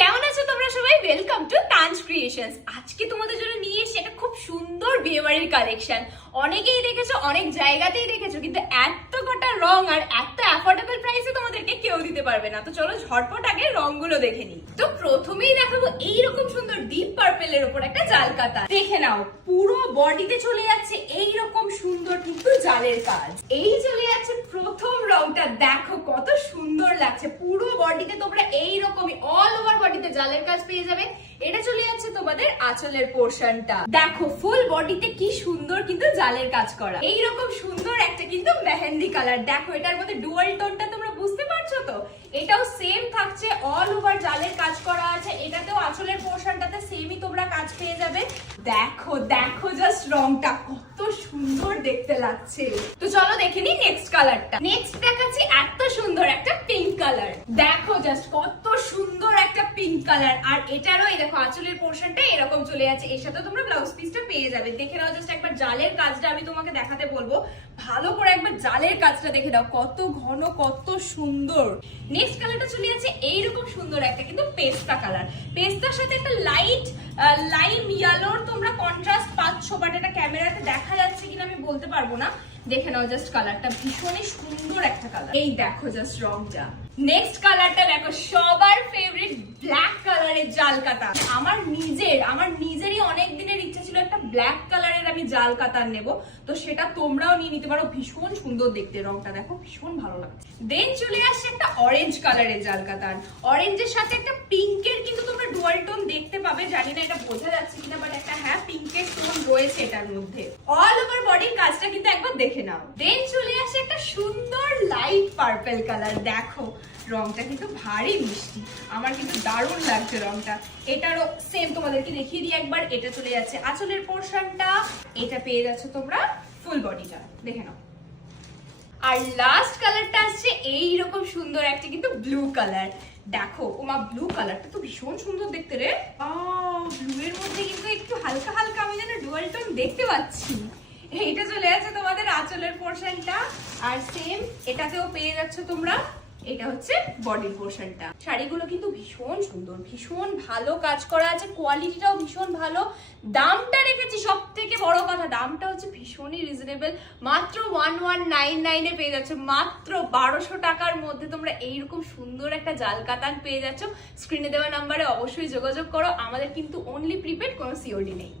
কেমন আছো তোমরা সবাই? Welcome to Tanz creations. আজকে তোমাদের জন্য নিয়ে এসেছি একটা খুব সুন্দর বিয়েবাড়ির কালেকশন। অনেকেই দেখেছো, অনেক জায়গাতেই দেখেছো, কিন্তু এত কটা রং আর এত অ্যাফোর্ডেবল প্রাইসে তোমাদেরকে কেউ দিতে পারবে না। তো চলো ঝটপট আগে রংগুলো দেখে নিই। তো প্রথমেই দেখাবো এইরকম সুন্দর ডিপ পার্পেলের উপর একটা জাল কাতা। দেখে নাও, পুরো বডিতে চলে যাচ্ছে এইরকম সুন্দর কিন্তু জালের কাজ। এই চলে যাচ্ছে প্রথম রংটা, দেখো কত সুন্দর লাগছে। পুরো বডিতে তোমরা এইরকমই অল ওভার বডিতে জালের কাজ পেয়ে যাবে। এটা চলে যাচ্ছে তোমাদের আঁচলের পোরশনটা, দেখো ফুল বডিতে কি সুন্দর কিন্তু জালের কাজ করা। এইরকম সুন্দর একটা কিন্তু মেহেন্দি কালার, দেখো এটার মধ্যে ডুয়াল টোনটা তোমরা বুঝতে পারছো তো? এটাও সেম থাকছে, অল ওভার জালের কাজ করা আছে। এটাতেও আঁচলের পোরশনটাতে সেমই তোমরা কাজ পেয়ে যাবে। দেখো দেখো জাস্ট রংটা কত সুন্দর দেখতে লাগছে। তো চলো দেখে নিই নেক্সট কালারটা। নেক্সট দেখাচ্ছি এত সুন্দর একটা পিঙ্ক কালার, দেখো জাস্ট কত সুন্দর একটা পিঙ্ক কালার। আর এটারও এই দেখো আঁচলের পোরশনটা এরকম চলে যাচ্ছে, এর সাথে তোমরা ব্লাউজ পিসটা পেয়ে যাবে। দেখে নাও জাস্ট একবার জালের কাজটা আমি তোমাকে দেখাতে বলবো, ভালো করে একবার জালের কাজটা দেখে দাও, কত ঘন কত সুন্দর। নেক্সট কালারটা চলে যাচ্ছে এইরকম সুন্দর একটা কিন্তু পেস্তা কালার। পেস্তার সাথে একটা লাইট লাইম ইয়েলোর তোমরা কন্ট্রাস্ট পাচ্ছ, বাট এটা ক্যামেরাতে দেখা যাচ্ছে কিনা আমি বলতে পারবো না। দেখে নাও জাস্ট কালারটা ভীষণই সুন্দর একটা কালার। এই দেখো জাস্ট রংটা। নেক্সট কালারটা দেখো, সবার ফেভারিট ব্ল্যাক কালারের জাল কাতা। আমার নিজেরই অনেক দিনের ইচ্ছা ছিল একটা ব্ল্যাক কালারের আমি জাল কাতার নেব, তো সেটা তোমরাও নিয়ে নিতে পারো। ভীষণ সুন্দর দেখতে, রংটা দেখো ভীষণ ভালো লাগছে। দেন চলে আসছে একটা অরেঞ্জ কালারের জাল কাতার। অরেঞ্জের সাথে একটা পিঙ্কের কিন্তু তোমরা ডুয়াল টোন দেখতে পাবে, জানি না এটা বোঝা যাচ্ছে কিনা, বাট একটা হ্যাঁ পিঙ্কের টোন রয়েছে এটার মধ্যে। অল ওভার বডির কাজটা কিন্তু একবার দেখে নাও। দেন চলে আসে একটা সুন্দর লাইট পার্পল কালার, দেখো রংটা কিন্তু ভারী মিষ্টি, আমার কিন্তু দারুণ লাগছে রংটা। এটারও সেম তোমাদেরকে দেখিয়ে দিই একবার। এটা চলে যাচ্ছে আঁচলের পোরশনটা, এটা পেয়ে যাচ্ছ তোমরা ফুল বডিটা, দেখে নাও। আর লাস্ট কালারটা আসছে এইরকম সুন্দর একটা কিন্তু ব্লু কালার, দেখো ওমা ব্লু কালারটা তো ভীষণ সুন্দর দেখতে রে। ব্লু এর মধ্যে কিন্তু একটু হালকা হালকা আমি যেন ডুয়াল টোন দেখতে পাচ্ছি। এইটা চলে যাচ্ছে তোমাদের আঁচলের পোরশনটা, আর সেম এটাতেও পেয়ে যাচ্ছ তোমরা। এটা হচ্ছে বডির পোরশনটা। শাড়িগুলো কিন্তু ভীষণ সুন্দর, ভীষণ ভালো কাজ করা আছে, কোয়ালিটিটাও ভীষণ ভালো। দামটা রেখেছি সব থেকে বড় কথা, দামটা হচ্ছে ভীষণই রিজনেবল, মাত্র 1199 এ পেয়ে যাচ্ছ। মাত্র 1200 টাকার মধ্যে তোমরা এইরকম সুন্দর একটা জাল কাতান পেয়ে যাচ্ছ। স্ক্রিনে দেওয়া নাম্বারে অবশ্যই যোগাযোগ করো, আমাদের কিন্তু অনলি প্রিপেড, কোনো সিওডি নেই।